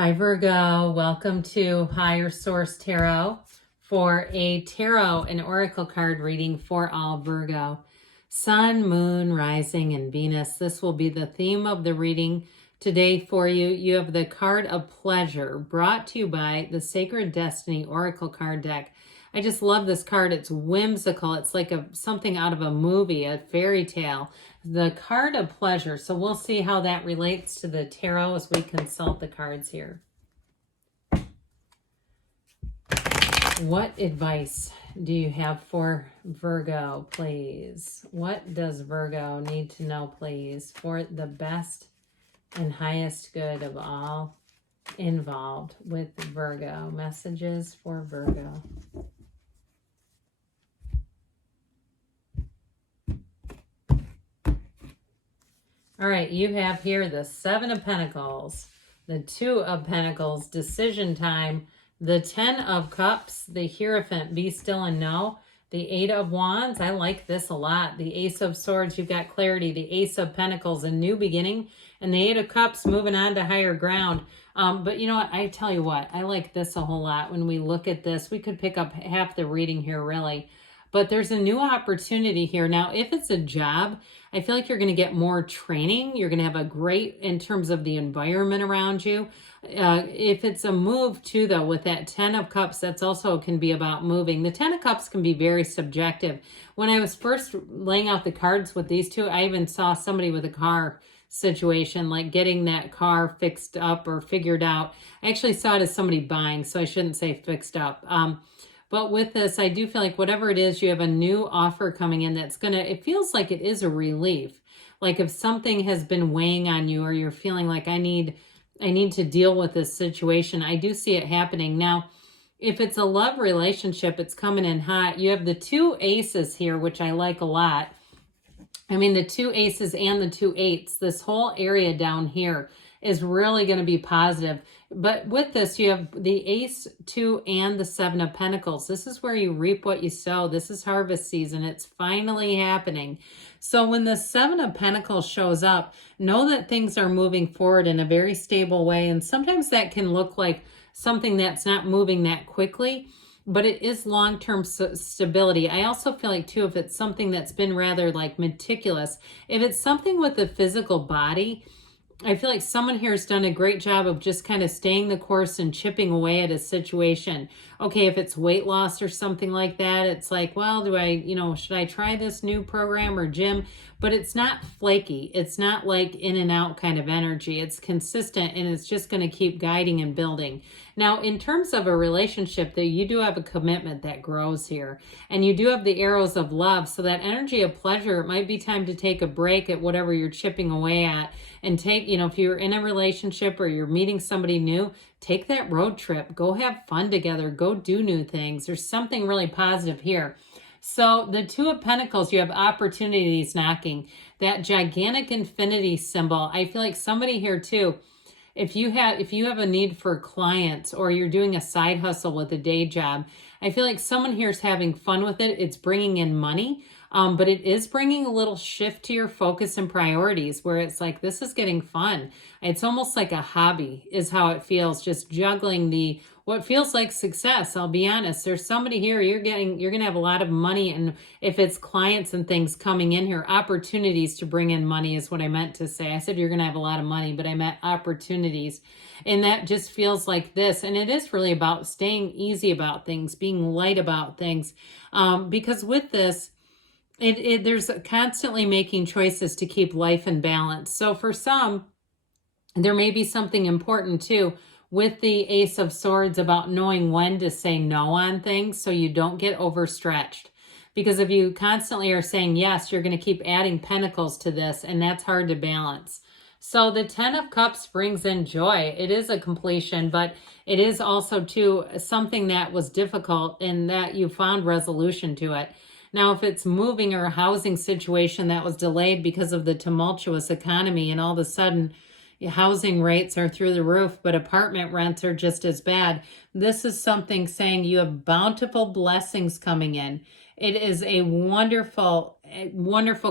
Hi Virgo, welcome to Higher Source Tarot for a tarot and oracle card reading for all Virgo. Sun, Moon, Rising, and Venus. This will be the theme of the reading today for you. You have the card of pleasure brought to you by the Sacred Destiny Oracle card deck. I just love this card. It's whimsical. It's like something out of a movie, a fairy tale. The card of pleasure. So we'll see how that relates to the tarot as we consult the cards here. What advice do you have for Virgo, please? What does Virgo need to know, please, for the best and highest good of all involved with Virgo? Messages for Virgo. All right, you have here the Seven of Pentacles, the Two of Pentacles, decision time, the Ten of Cups, the Hierophant, be still and know, the Eight of Wands, I like this a lot, the Ace of Swords, you've got clarity, the Ace of Pentacles, a new beginning, and the Eight of Cups, moving on to higher ground. But you know what, I tell you what, I like this a whole lot. When we look at this, we could pick up half the reading here, really. But there's a new opportunity here. Now, if it's a job, I feel like you're going to get more training. You're going to have a great, in terms of the environment around you. If it's a move too, though, with that Ten of Cups, that's also can be about moving. The Ten of Cups can be very subjective. When I was first laying out the cards with these two, I even saw somebody with a car situation, like getting that car fixed up or figured out. I actually saw it as somebody buying, so I shouldn't say fixed up. But with this, I do feel like whatever it is, you have a new offer coming in that's it feels like it is a relief. Like if something has been weighing on you or you're feeling like I need to deal with this situation, I do see it happening. Now, if it's a love relationship, it's coming in hot. You have the two aces here, which I like a lot. I mean, the two aces and the two eights, this whole area down here is really going to be positive. But with this, you have the Ace, 2, and the Seven of Pentacles. This is where you reap what you sow. This is harvest season. It's finally happening. So when the Seven of Pentacles shows up, know that things are moving forward in a very stable way. And sometimes that can look like something that's not moving that quickly, but it is long-term stability. I also feel like, too, if it's something that's been rather like meticulous, if it's something with the physical body, I feel like someone here has done a great job of just kind of staying the course and chipping away at a situation. Okay, if it's weight loss or something like that, it's like, well, should I try this new program or gym? But it's not flaky. It's not like in and out kind of energy. It's consistent and it's just going to keep guiding and building. Now, in terms of a relationship, that you do have a commitment that grows here. And you do have the arrows of love. So that energy of pleasure, it might be time to take a break at whatever you're chipping away at. And take, if you're in a relationship or you're meeting somebody new, take that road trip. Go have fun together. Go do new things. There's something really positive here. So the Two of Pentacles, you have opportunities knocking. That gigantic infinity symbol, I feel like somebody here too, if you have a need for clients or you're doing a side hustle with a day job, I feel like someone here is having fun with it. It's bringing in money. But it is bringing a little shift to your focus and priorities where it's like, this is getting fun. It's almost like a hobby is how it feels, just juggling what feels like success. I'll be honest. There's somebody here, you're going to have a lot of money. And if it's clients and things coming in here, opportunities to bring in money is what I meant to say. I said, you're going to have a lot of money, but I meant opportunities. And that just feels like this. And it is really about staying easy about things, being light about things. Because with this, there's constantly making choices to keep life in balance. So for some, there may be something important too with the Ace of Swords about knowing when to say no on things so you don't get overstretched. Because if you constantly are saying yes, you're going to keep adding pentacles to this, and that's hard to balance. So the Ten of Cups brings in joy. It is a completion, but it is also too something that was difficult and that you found resolution to it. Now, if it's moving or a housing situation that was delayed because of the tumultuous economy and all of a sudden housing rates are through the roof, but apartment rents are just as bad, this is something saying you have bountiful blessings coming in. It is a wonderful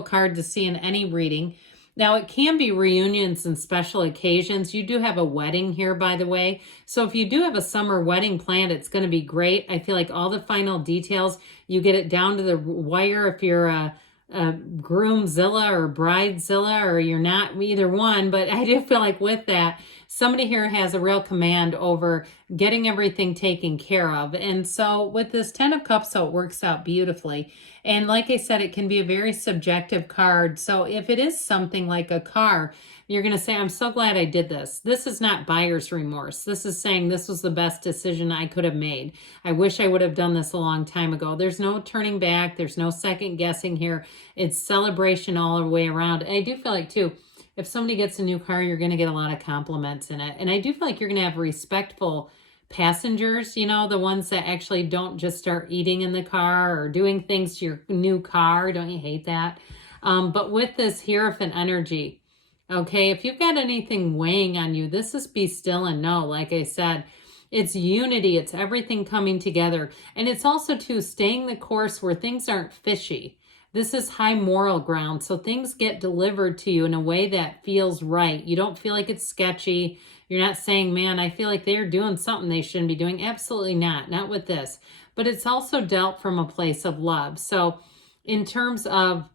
card to see in any reading. Now, it can be reunions and special occasions. You do have a wedding here, by the way. So if you do have a summer wedding planned, it's going to be great. I feel like all the final details, you get it down to the wire if you're a groomzilla or bridezilla, or you're not either one. But I do feel like with that, somebody here has a real command over getting everything taken care of. And so with this 10 of Cups, so it works out beautifully. And like I said, it can be a very subjective card. So if it is something like a car, you're going to say, I'm so glad I did this. This is not buyer's remorse. This is saying this was the best decision I could have made. I wish I would have done this a long time ago. There's no turning back. There's no second guessing here. It's celebration all the way around. And I do feel like, too, if somebody gets a new car, you're going to get a lot of compliments in it. And I do feel like you're going to have respectful passengers, you know, the ones that actually don't just start eating in the car or doing things to your new car. Don't you hate that? But with this Hierophant energy, okay, if you've got anything weighing on you, this is be still and know. Like I said, it's unity. It's everything coming together. And it's also, too, staying the course where things aren't fishy. This is high moral ground. So things get delivered to you in a way that feels right. You don't feel like it's sketchy. You're not saying, man, I feel like they're doing something they shouldn't be doing. Absolutely not. Not with this. But it's also dealt from a place of love. So in terms of,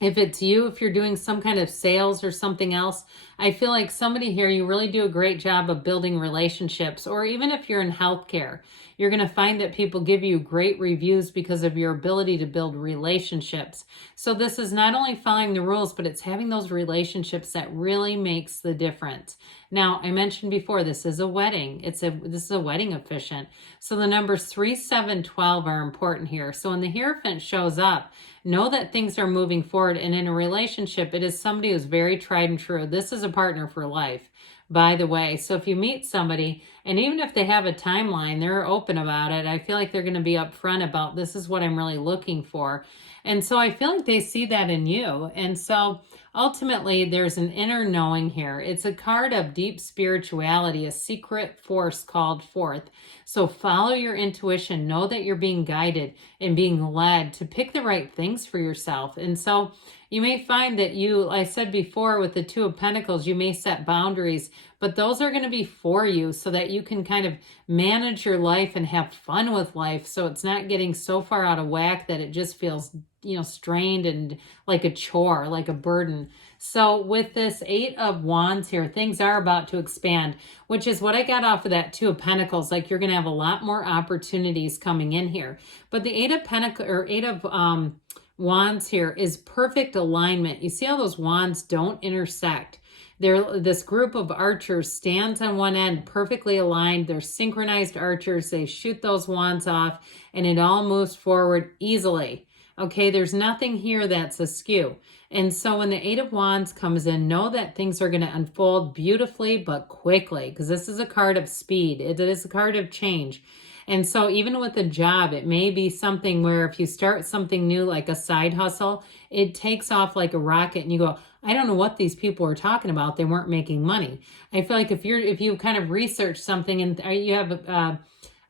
if it's you, if you're doing some kind of sales or something else, I feel like somebody here, you really do a great job of building relationships. Or even if you're in healthcare, you're going to find that people give you great reviews because of your ability to build relationships. So this is not only following the rules, but it's having those relationships that really makes the difference. Now, I mentioned before, this is a wedding. This is a wedding officiant. So the numbers 3, 7, 12 are important here. So when the Hierophant shows up, know that things are moving forward. And in a relationship, it is somebody who's very tried and true. This is a partner for life, by the way. So if you meet somebody, and even if they have a timeline, they're open about it. I feel like they're going to be upfront about, this is what I'm really looking for. And so I feel like they see that in you. And so ultimately, there's an inner knowing here. It's a card of deep spirituality, a secret force called forth. So follow your intuition. Know that you're being guided and being led to pick the right things for yourself. And so you may find that I said before with the 2 of Pentacles, you may set boundaries, but those are going to be for you so that you can kind of manage your life and have fun with life. So it's not getting so far out of whack that it just feels, strained and like a chore, like a burden. So with this 8 of Wands here, things are about to expand, which is what I got off of that 2 of Pentacles. Like, you're going to have a lot more opportunities coming in here. But the 8 of Pentacles, or 8 of Wands here is perfect alignment. You see how those wands don't intersect. This group of archers stands on one end, perfectly aligned. They're synchronized archers. They shoot those wands off, and it all moves forward easily. Okay, there's nothing here that's askew. And so when the 8 of Wands comes in, know that things are going to unfold beautifully but quickly, because this is a card of speed. It is a card of change. And so even with a job, it may be something where if you start something new, like a side hustle, it takes off like a rocket and you go, I don't know what these people are talking about. They weren't making money. I feel like if you kind of research something and you have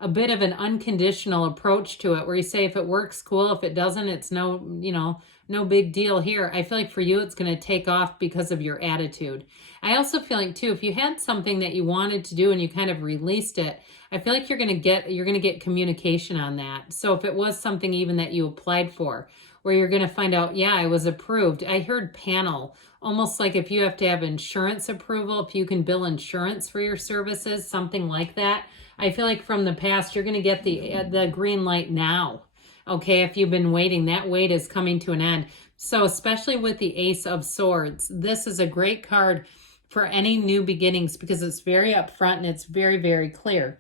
a bit of an unconditional approach to it, where you say, if it works, cool. If it doesn't, it's no big deal here. I feel like for you, it's going to take off because of your attitude. I also feel like too, if you had something that you wanted to do and you kind of released it, I feel like you're going to get communication on that. So if it was something even that you applied for, where you're going to find out, yeah, I was approved. I heard panel, almost like if you have to have insurance approval, if you can bill insurance for your services, something like that. I feel like from the past, you're going to get the green light now. Okay, if you've been waiting, that wait is coming to an end. So especially with the Ace of Swords, this is a great card for any new beginnings because it's very upfront and it's very, very clear.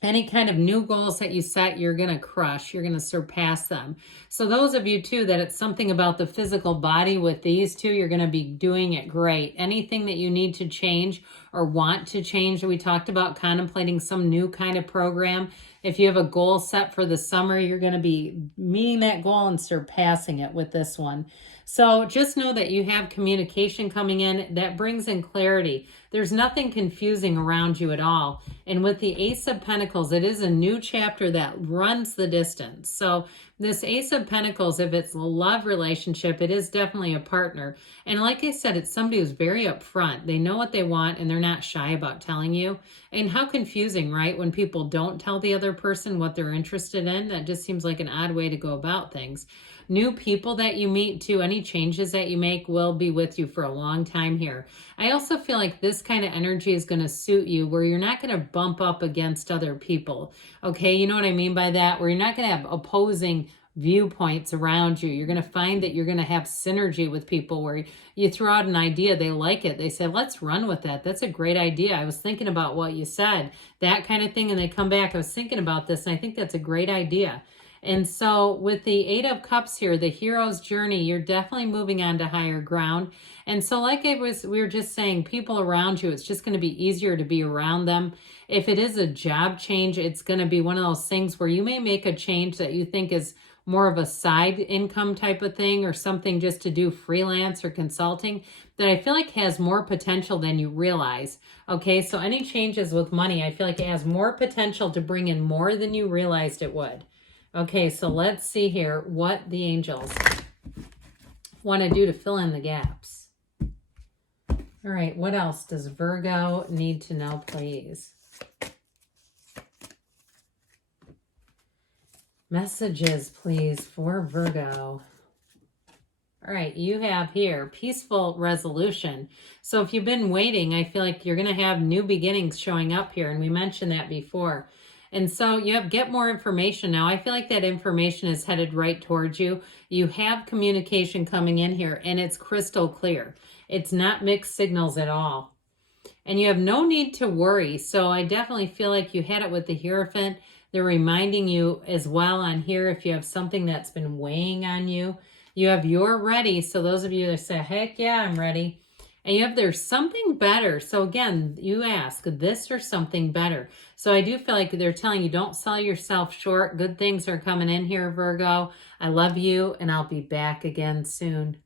Any kind of new goals that you set, you're going to crush. You're going to surpass them. So those of you, too, that it's something about the physical body with these two, you're going to be doing it great. Anything that you need to change or want to change, we talked about contemplating some new kind of program. If you have a goal set for the summer, you're going to be meeting that goal and surpassing it with this one. So just know that you have communication coming in that brings in clarity. There's nothing confusing around you at all. And with the Ace of Pentacles, it is a new chapter that runs the distance. So This Ace of Pentacles, if it's a love relationship, it is definitely a partner. And like I said, it's somebody who's very upfront. They know what they want and they're not shy about telling you. And how confusing, right? When people don't tell the other person what they're interested in, that just seems like an odd way to go about things. New people that you meet too, any changes that you make will be with you for a long time here. I also feel like this kind of energy is going to suit you where you're not going to bump up against other people. Okay, you know what I mean by that? Where you're not going to have opposing viewpoints around you. You're going to find that you're going to have synergy with people where you throw out an idea, they like it. They say, let's run with that. That's a great idea. I was thinking about what you said, that kind of thing. And they come back, I was thinking about this, and I think that's a great idea. And so with the Eight of Cups here, the hero's journey, you're definitely moving on to higher ground. And so like we were just saying, people around you, it's just going to be easier to be around them. If it is a job change, it's going to be one of those things where you may make a change that you think is more of a side income type of thing or something just to do freelance or consulting that I feel like has more potential than you realize. Okay, so any changes with money, I feel like it has more potential to bring in more than you realized it would. Okay, so let's see here what the angels want to do to fill in the gaps. All right, what else does Virgo need to know, please? Messages, please, for Virgo. All right, you have here peaceful resolution. So if you've been waiting, I feel like you're going to have new beginnings showing up here, and we mentioned that before. And so you have get more information now. I feel like that information is headed right towards you. You have communication coming in here and it's crystal clear. It's not mixed signals at all. And you have no need to worry. So I definitely feel like you had it with the Hierophant. They're reminding you as well on here if you have something that's been weighing on you. You have you're ready. So those of you that say, heck yeah, I'm ready. And you have there's something better. So again, you ask this or something better. So I do feel like they're telling you don't sell yourself short. Good things are coming in here, Virgo. I love you and I'll be back again soon.